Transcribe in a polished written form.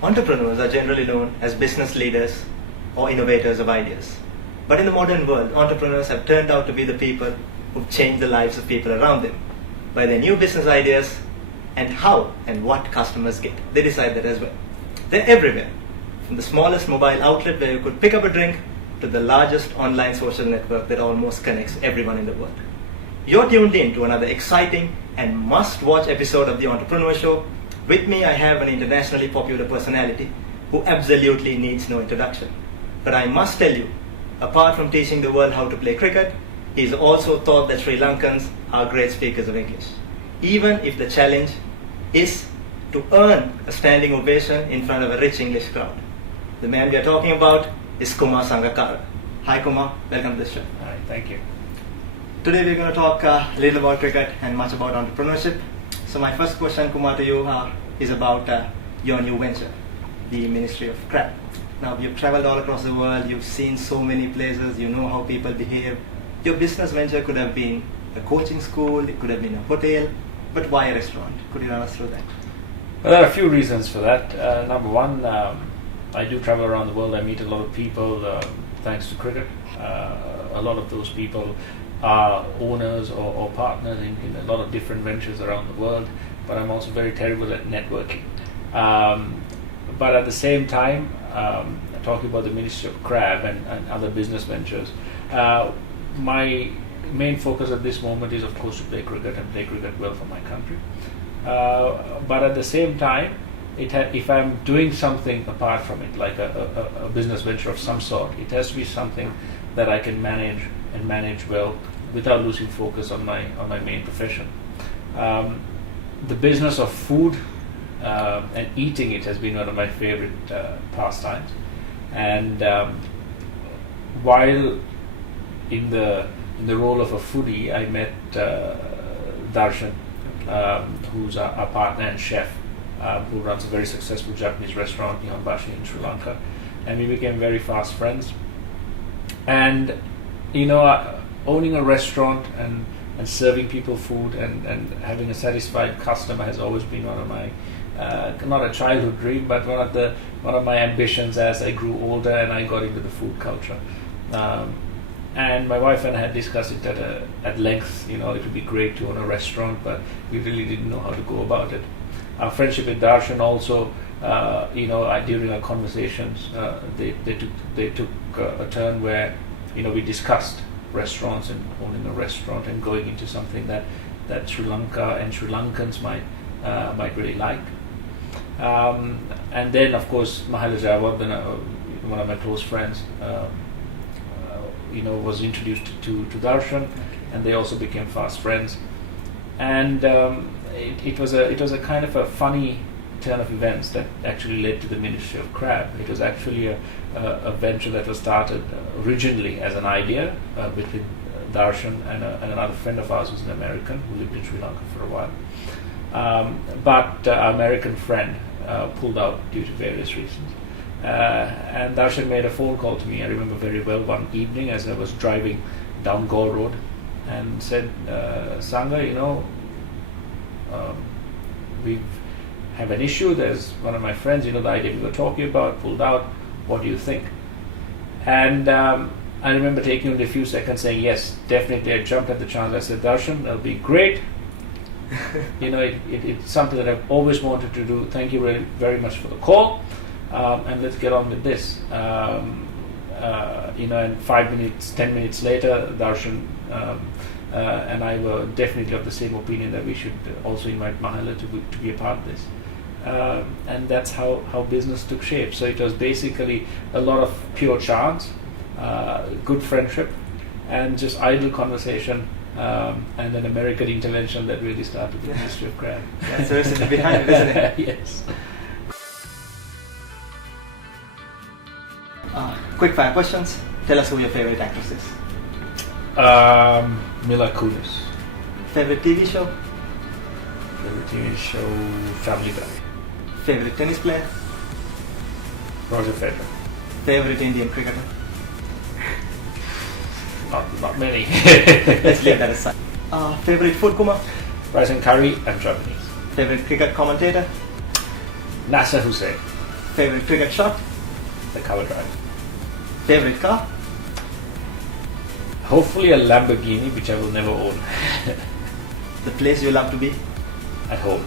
Entrepreneurs are generally known as business leaders or innovators of ideas. But in the modern world, entrepreneurs have turned out to be the people who've changed the lives of people around them by their new business ideas and how and what customers get. They decide that as well. They're everywhere, from the smallest mobile outlet where you could pick up a drink to the largest online social network that almost connects everyone in the world. You're tuned in to another exciting and must-watch episode of The Entrepreneur Show. With me, I have an internationally popular personality who absolutely needs no introduction. But I must tell you, apart from teaching the world how to play cricket, he's also taught that Sri Lankans are great speakers of English, even if the challenge is to earn a standing ovation in front of a rich English crowd. The man we are talking about is Kumar Sangakkara. Hi Kumar, welcome to the show. Hi, thank you. Today we're going to talk a little about cricket and much about entrepreneurship. So my first question, Kumar, to you is about your new venture, the Ministry of Crab. Now you've traveled all across the world, you've seen so many places, you know how people behave. Your business venture could have been a coaching school, it could have been a hotel, but why a restaurant? Could you run us through that? Well, there are a few reasons for that. Number one, I do travel around the world. I meet a lot of people thanks to cricket. A lot of those people are owners or partners in a lot of different ventures around the world, but I'm also very terrible at networking. But at the same time, talking about the Ministry of Crab and other business ventures, my main focus at this moment is, of course, to play cricket and play cricket well for my country. But at the same time, if I'm doing something apart from it, like a business venture of some sort, it has to be something that I can manage well without losing focus on my main profession. The business of food and eating it has been one of my favorite pastimes. And while in the role of a foodie, I met Darshan, who's our partner and chef, who runs a very successful Japanese restaurant, Nihonbashi, in Sri Lanka, and we became very fast friends. And owning a restaurant and serving people food and having a satisfied customer has always been one of my not a childhood dream, but one of my ambitions as I grew older and I got into the food culture. And my wife and I had discussed it at length. It would be great to own a restaurant, but we really didn't know how to go about it. Our friendship with Darshan also, during our conversations, they took a turn where we discussed restaurants and owning a restaurant and going into something that Sri Lanka and Sri Lankans might really like. And then, of course, Mahela Jayawardena, one of my close friends, was introduced to Darshan, and they also became fast friends. And it was a kind of a funny turn of events that actually led to the Ministry of Crab. It was actually a venture that was started originally as an idea between Darshan and another friend of ours who's an American who lived in Sri Lanka for a while. But our American friend pulled out due to various reasons. And Darshan made a phone call to me, I remember very well, one evening as I was driving down Gaul Road, and said, Sangha, we have an issue. There's one of my friends, the idea we were talking about, pulled out. What do you think? And I remember taking only a few seconds saying, yes, definitely. I jumped at the chance. I said, Darshan, that'll be great. It's something that I've always wanted to do. Thank you very, very much for the call. And let's get on with this. And 5 minutes, 10 minutes later, Darshan and I were definitely of the same opinion that we should also invite Mahela to be a part of this. And that's how business took shape. So it was basically a lot of pure chance, good friendship, and just idle conversation, and an American intervention that really started the Ministry of Crab. That's the recipe behind it, isn't it? Yes. Quick fire questions. Tell us who your favorite actress is. Mila Kunis. Favorite TV show? Favorite TV show, Family Guy. Favorite tennis player? Roger Federer. Favorite Indian cricketer? Not many. Let's leave that aside. Favorite food, Kumar? Rice and curry and Japanese. Favorite cricket commentator? Nasser Hussain. Favorite cricket shot? The cover drive. Favorite car? Hopefully a Lamborghini, which I will never own. The place you love to be? At home.